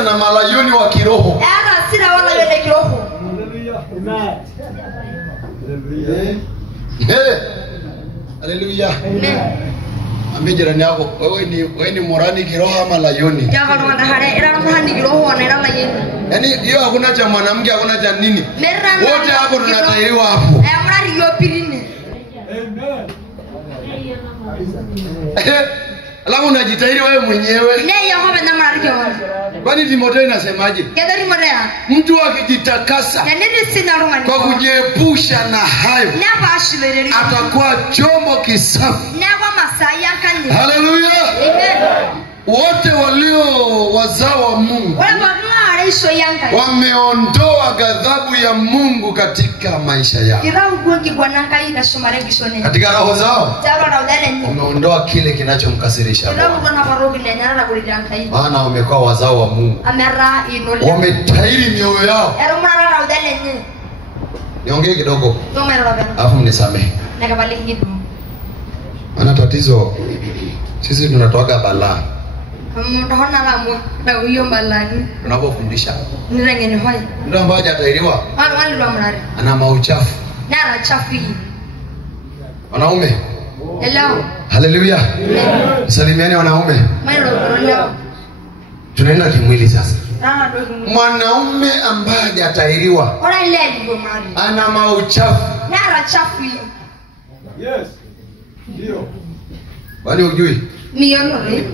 hasira na malayoni wa kiroho. Ana hasira wala yule kiroho. Haleluya. Ambie jirani yako, wewe ni morani kiroho ama layoni? Jaga ndo ndahare era ndo hani kiroho na era layoni. Yaani hiyo hakuna cha mwanamke, hakuna cha nini. Wote hapo tunatahiriwa hapo. Mradi hiyo pirine. Alafu unajitahiri wewe mwenyewe. Yeye hapo na mradi kwa. Kwani Timotheo inasemaje? Kedari morea. Mtu akijitakasa kwa kujiepusha na hayo atakuwa chombo kisafi. Haleluya. Wote walio wazao wa Mungu wameondoa ghadhabu ya Mungu katika maisha yao. Katika roho zao wameondoa kile kinachomkasirisha Mungu. Maana wamekuwa wazao wa Mungu. Wametahiri mioyo yao. Niongee kidogo alafu mnisamehe. Maana tatizo sisi tunatoka balaa. Tunapofundisha mtu ambaye hajatahiriwa ana mauchafu. Wanaume, haleluya, salimieni wanaume. Tunaenda kimwili sasa. Mwanaume ambaye hajatahiriwa ana mauchafu. Yes. Ndio. Kwani hujui? Mioni.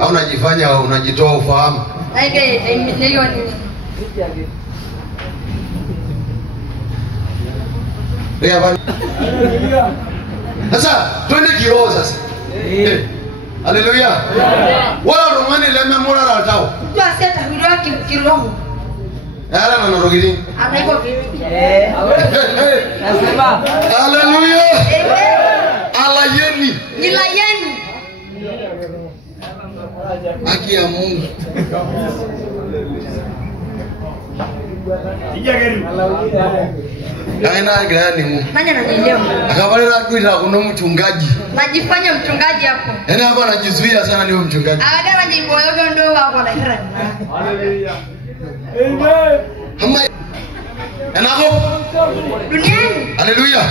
Au unajifanya unajitoa ufahamu? Sasa twende kiroho sasa. Haleluya. Wala romani lema mora la tao. Tu aseta hilo kiroho. Ala na norogili. Anaiko nasema. Haleluya. Alayeni. Nilayeni. Haki ya Mungu. Kaina gani Mungu? Nani ananielewa? Akabalera kuita kuna mchungaji. Najifanya mchungaji hapo. Yaani hapo anajizuia sana niwe mchungaji. Akagara jiboyogo ndo wako na kira. Haleluya. Amen. Hama. Enako duniani. Haleluya.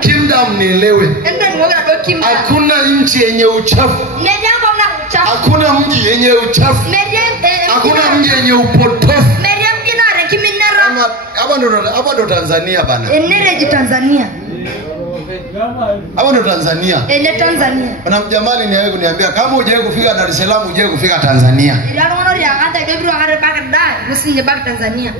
Kingdom nielewe. Enda ni ngoga ndo kingdom. Hakuna nchi yenye uchafu. Nejango na uchafu. Hakuna mji yenye uchafu. Hakuna mji yenye upotofu. Hapa ndo Tanzania bana. Enereji Tanzania. Hapa ndo Tanzania. Tanzania. Bana Mjamali ni yeye kuniambia kama hujawahi kufika Dar es Salaam hujawahi kufika Tanzania. Ila ngono ya hata gebru akare baka dai, usinje baka Tanzania.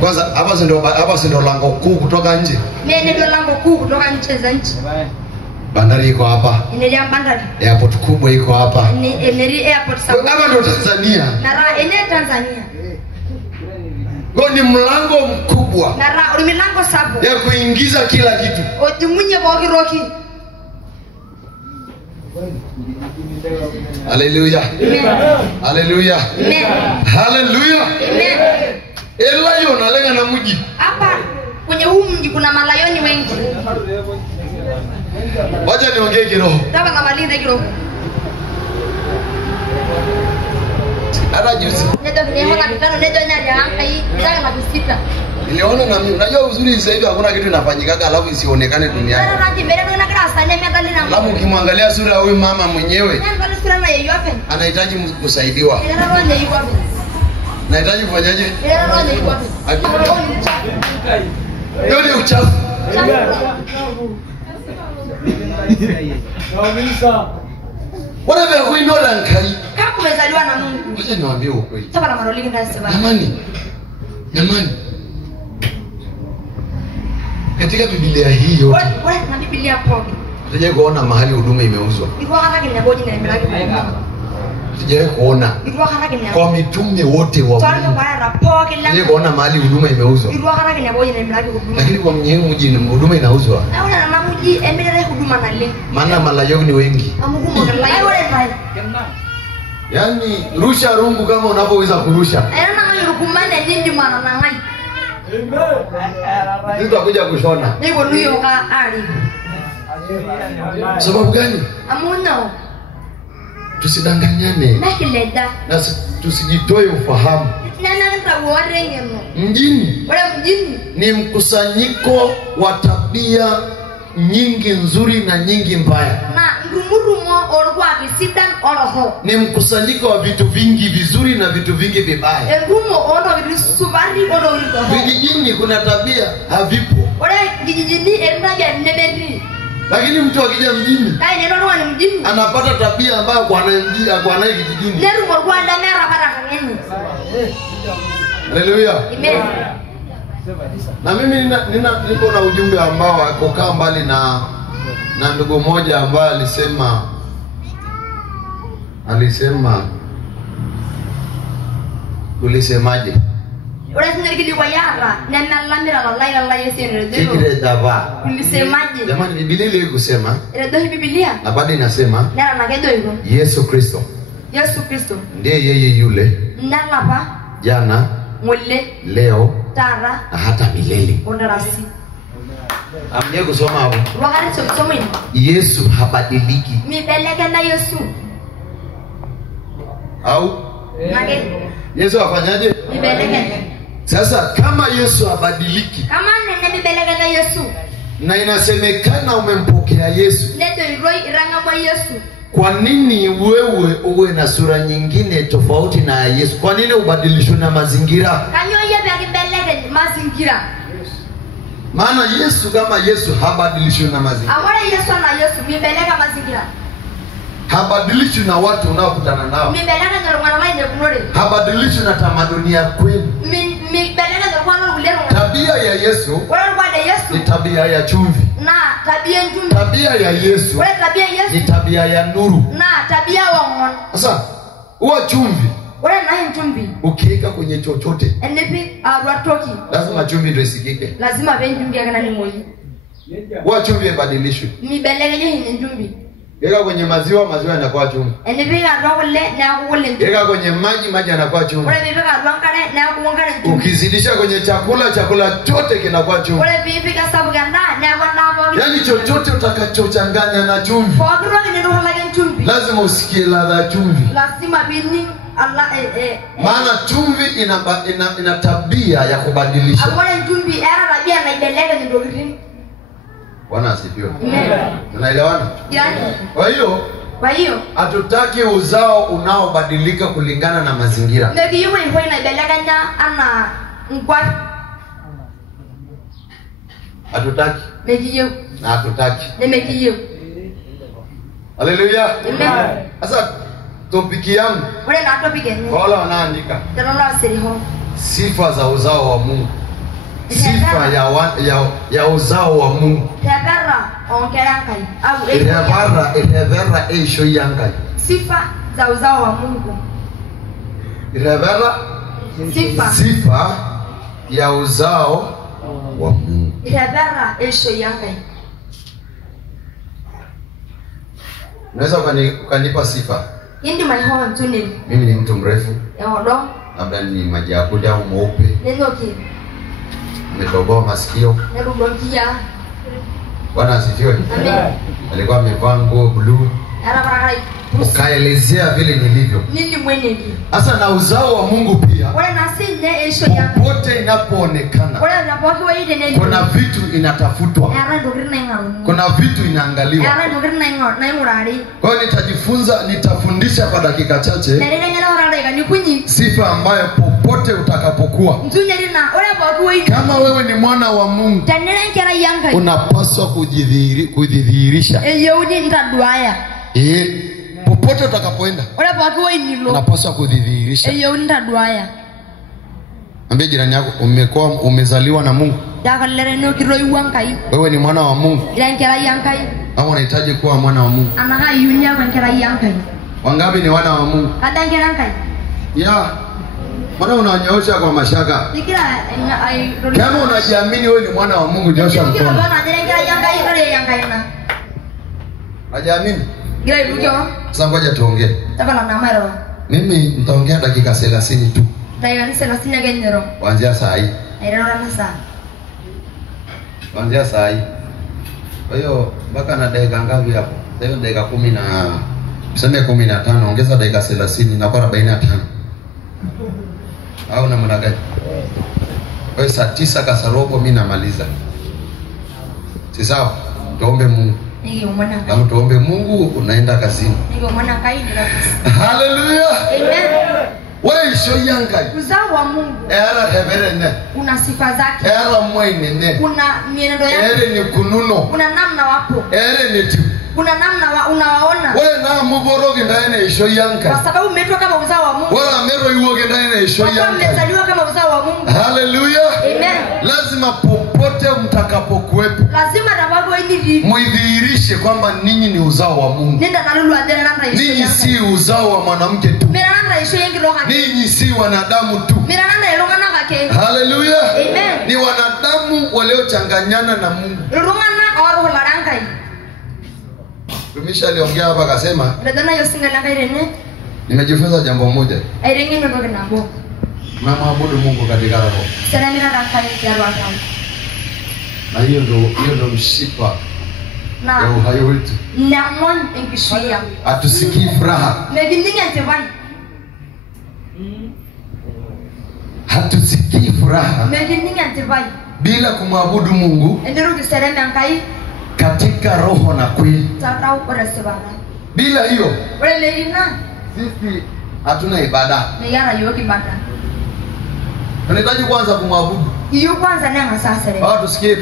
Kwanza hapa si ndo lango kuu kutoka nje. Ndio lango kuu kutoka nje za nchi. Bandari iko hapa. Eneo bandari. Airport kubwa iko hapa. Eneo airport sababu. Hapa ndo Tanzania. Na eneo Tanzania. Kwa ni mlango mkubwa. Na milango sababu. Ya kuingiza kila kitu. Otimunye bogi roki. Haleluya. Haleluya. Haleluya. Elayo nalenga na mji. Hapa kwenye huu mji kuna malayoni wengi. Wacha niongee kiroho. Taba na malinda kiroho. Hata juzi. Ndio nimeona kitano ndio nyari hanga hii bila na kusita. Niliona na mimi. Unajua uzuri sasa hivi hakuna kitu inafanyika alafu isionekane duniani. Sasa ndio mbele kuna grasa na mimi na. Alafu ukimwangalia sura ya huyu mama mwenyewe. Ndio sura na yeye wapi? Anahitaji kusaidiwa. Ndio roho yeye wapi? Nahitaji kufanyaje? Ndio roho yeye wapi? Ndio ni uchafu. Whatever we know and kai. Kama umezaliwa na Mungu. Wacha niwaambie ukweli. Sasa na marolini ndani sasa. Jamani. Katika Biblia hii yote. Wewe na Biblia poke. Tuje kuona mahali huduma imeuzwa. Ilikuwa hata kinyagoji na imelaki. Tuje kuona. Ilikuwa hata kinyagoji. Kwa mitume wote wa Mungu. Tuje kuona mahali huduma imeuzwa. Ilikuwa hata kinyagoji na imelaki huduma. Lakini kwa mwenyewe mji huduma inauzwa. Naona na mji endelea huduma na leo. Maana malayo ni wengi. Amugumu na layo wale hai. Yaani rusha rungu kama unapoweza kurusha. Ana na rukumane nindi mara na ngai. Amen. Nitakuja kushona. Niko nuyo ka ali. Sababu gani? Amuna. tusidanganyane. Nakileda. Na tusijitoe ufahamu. Mjini ni mkusanyiko wa tabia nyingi nzuri na nyingi mbaya. Ni mkusanyiko wa vitu vingi vizuri na vitu vingi vibaya. Vijijini kuna tabia havipo. Lakini mtu akija mjini anapata tabia ambayo kwa anaye kijijini. Haleluya. Amen. Na mimi niko na ujumbe ambao akokaa mbali na ndugu moja ambaye alisema ulisemaje? Jamani, Biblia ile kusema na baada inasema Yesu Kristo ndiye yeye yule jana, leo na hata milele. Amje kusoma hapo. Yesu habadiliki. Au Yesu afanyaje? Sasa kama Yesu habadiliki, na inasemekana umempokea Yesu, kwa nini wewe uwe na sura nyingine tofauti na Yesu? Kwa nini ubadilishwe na mazingira? Maana Yesu kama Yesu habadilishwi na mazingira. Habadilishwi na watu unaokutana nao. Habadilishwi na tamaduni ya kwenu. Tabia ya Yesu ni tabia ya chumvi. Tabia ya Yesu ni tabia ya nuru. Sasa huwa chumvi ukiweka kwenye chochote lazima chumvi ndio isikike. Huwa chumvi ibadilishwe. Weka kwenye maziwa yanakuwa chumvi. Weka kwenye maji yanakuwa chumvi. Ukizidisha kwenye chakula chote kinakuwa chumvi. Yaani chochote utakachochanganya na chumvi lazima usikie ladha ya chumvi. Maana chumvi ina tabia ya kubadilisha. Bwana asifiwe. Tunaelewana? Kwa hiyo hatutaki uzao unaobadilika kulingana na mazingira. Hatutaki. Na hatutaki. Haleluya. Sasa topiki yangu wala wanaandika sifa za uzao wa Mungu. Sifa ya uzao wa Mungu. Irevera eisho yangai. Sifa za uzao wa Mungu. Irevera sifa ya uzao wa Mungu. Irevera eisho yangai. Unaweza ukanipa sifa? Indi maiho mtuni. Mimi ni mtu mrefu. Yaodo. Labda ni majiakuda au mweupe. Nenoki. Ametoboa masikio. Nerudonkia. Bwana asifiwe. Amen. Alikuwa amevaa nguo blue. Ukaelezea vile nilivyo. Nini mwenyeji. Sasa na uzao wa Mungu pia. Wala nasinye esho yangu. Popote inapoonekana. Wala napokuwa ide nini. Kuna vitu inatafutwa. Kuna vitu inaangaliwa. Kwa hiyo nitafundisha kwa dakika chache sifa ambayo popote utakapokuwa, kama wewe ni mwana wa Mungu, unapaswa kujidhihirisha. Popote utakapoenda unapaswa kudhihirisha. Ambia jirani yako, umezaliwa na Mungu. Wewe ni mwana wa Mungu. Au unahitaji kuwa mwana wa Mungu? Wangapi ni wana wa Mungu? Ya. Mbona unanyoosha kwa mashaka? Kama unajiamini wewe ni mwana wa Mungu, nyosha mkono. Hajaamini? Sasa ngoja tuongee. Mimi nitaongea dakika 30 tu. Kuanzia saa hii. Kuanzia saa hii. Kwa hiyo mpaka na dakika ngapi hapo? Sasa dakika Tuseme 15, ongeza dakika 30 na kwa 45. Au namna gani? Wewe saa 9 kasorobo mimi namaliza. Si sawa? Tuombe Mungu. Kama tuombe Mungu unaenda kazini. Hallelujah. Amen. Wewe isho yanga. Uzao wa Mungu. Era heberene. Una sifa zake. Era mwenene. Kuna mienendo yake. Ere ni kununo. Kuna namna wapo. Ere ni tu. Kuna namna unawaona. Wewe na muborogi ndani isho yanga. Kwa sababu umetoka kama uzao wa Mungu. Wewe mero yuoge ndani isho yanga. Kwa umezaliwa kama uzao wa Mungu. Hallelujah. Amen. Lazima popote mtakapokuwepo. Lazima rabago hivi. Muidhihirishe kwamba ninyi ni uzao wa Mungu. Nenda nalulu adela nanda isho. Ninyi si uzao wa mwanamke tu. Mira nanda isho yengi roha. Ninyi si wanadamu tu. Mira nanda elonga na kake. Hallelujah. Amen. Ni wanadamu waliochanganyana na Mungu. Elonga na oro laranga hii. Tumisha aliongea hapa akasema, Ndana yosinga na kairene. Nimejifunza jambo moja. Airenge ndo kwa nambo. Tunamwabudu Mungu katika roho. Sana mira ranka ya roho. Na hiyo ndo mshipa Na ya uhai wetu. Na mon ingishia. Hatusikii furaha. Megininga ntebai. Hatusikii furaha Megininga ntebai. bila kumwabudu Mungu Endero kisereme ankai katika roho na kweli. tatau oresebana. Bila hiyo Wele ina sisi hatuna ibada. megara yoki baka. Tunahitaji kwanza kumwabudu. Iyo kwanza nanga sasa leo. Wao tusikie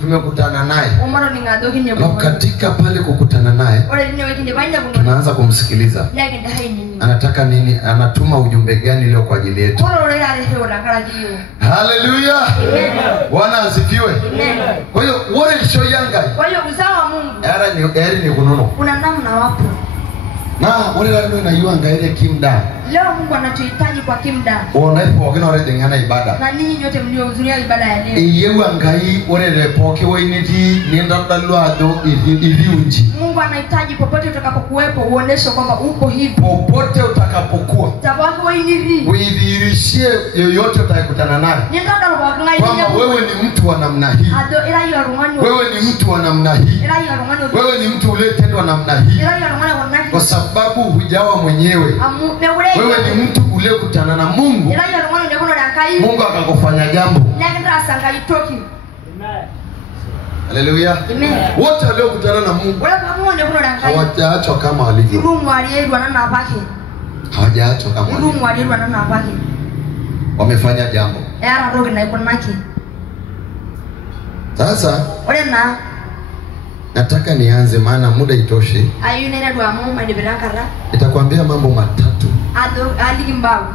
tumekutana naye. Omaro ningadoki Na nyebo. katika pale kukutana naye Ore ni weki ndibanya kuno. tunaanza kumsikiliza. Lege ndahai nini. Anataka nini? Anatuma ujumbe gani leo kwa ajili yetu? Oro ore ale hewa la kala jiyo. Hallelujah. Bwana asifiwe. Amen. Kwa hiyo wale show yanga. Kwa hiyo uzao wa Mungu. Eri ni kunono. Kuna namna wapo. Na wale wale na yuanga ile kimda. Leo Mungu anatuhitaji kwa kimda. Wanaipo wakina wale dengana ibada. Na ninyi nyote mliohudhuria ibada ya leo. Iyewa ngai wale lepoke wainiti nienda dalwado iliunji. Mungu anahitaji popote utakapokuwepo uoneshe kwamba uko hivi. Popote utakapokuwa. Tabako wainiri. Uidhirishie yoyote utakutana naye. Nenda dalwa ngai. Kwamba wewe ni mtu wa namna hii. Ado ila hiyo rungani. Wewe ni mtu wa namna hii. Ila hiyo rungani. Wewe ni mtu uliyetendwa namna hii. Ila hiyo rungani wanani. Kwa sababu hujawa mwenyewe. Amu meure. Wewe ni mtu uliyekutana na Mungu. Ila hiyo rungani ndio kuna dakai. Mungu akakufanya jambo. Nenda sanga itoki. Haleluya. Amen. Wote waliokutana na Mungu Wala pamoja ndio kuna dakai. hawajaachwa kama walivyo. Irumu aliyewa na napake. Hawajaachwa kama walivyo. Irumu aliyewa na napake. Wamefanya jambo. Era rogi na iko naki. Sasa Ole na nataka nianze maana muda itoshe. ayune na dwa mu madibirankara. Nitakwambia mambo matatu. Ado aligimbawo.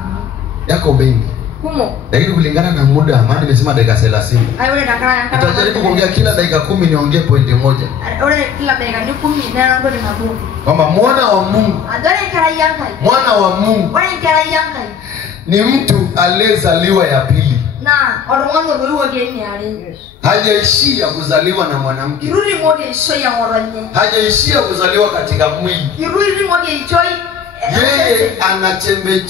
Yako mengi. Kumo. Lakini kulingana na muda maana nimesema dakika 30. Ayule dakara yankara. Nitajaribu kuongea kila dakika 10 niongee pointi moja. Ole kila dakika ni 10 na ndo ni mabu. Kwamba mwana wa Mungu, Adole kara yankai. mwana wa Mungu Ole kara yankai. ni mtu aliyezaliwa ya pili. Na orwango ruwo geni ali. Hajaishia kuzaliwa na mwanamke. Kiruri moge shoya ngoronye. Hajaishia kuzaliwa katika mwili. Kiruri moge ichoi. Yeye ana chembe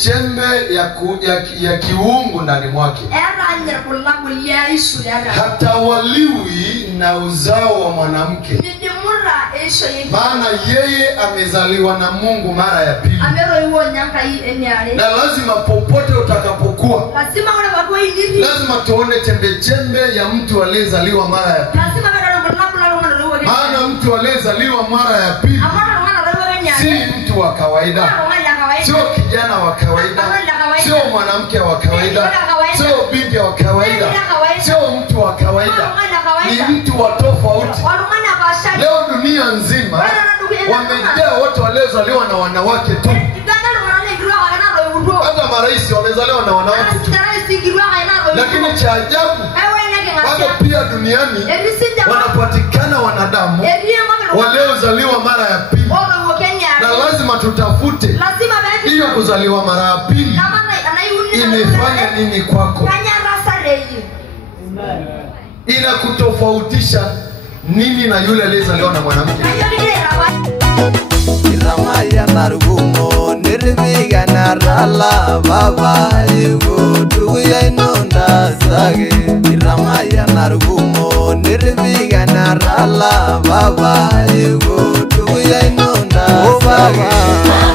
ya kiungu ndani mwake. Era anya kulabu ya isu ya. Hatawaliwi na uzao wa mwanamke. Nidimura isho yeye. Maana yeye amezaliwa na Mungu mara ya pili. Amero iwo nyanka hii eniare. Na lazima popote utakapokuwa, Lazima wale wako hivi. lazima tuone chembe ya mtu aliyezaliwa mara ya pili. Lazima bado kulabu la ruwo ruwo geni. Maana mtu aliyezaliwa mara ya pili Amana ruwo geni. si mtu wa kawaida. Sio kijana wa kawaida, sio mwanamke wa kawaida, sio binti wa kawaida, sio mtu wa kawaida, ni mtu wa tofauti. Leo dunia nzima wamejaa watu waliozaliwa na wanawake tu. Hata marais wamezaliwa na wanawake tu. Lakini cha ajabu, bado pia duniani wanapatikana wanadamu waliozaliwa mara ya pili. Na lazima tutafute hiyo kuzaliwa mara ya pili imefanya nini kwako, inakutofautisha nini na yule aliyezaliwa na mwanamke. Iramaya narugumo nirviga narala baba yugo tuya inonda sage. Iramaya narugumo nirviga narala baba yugo tuya inonda. baba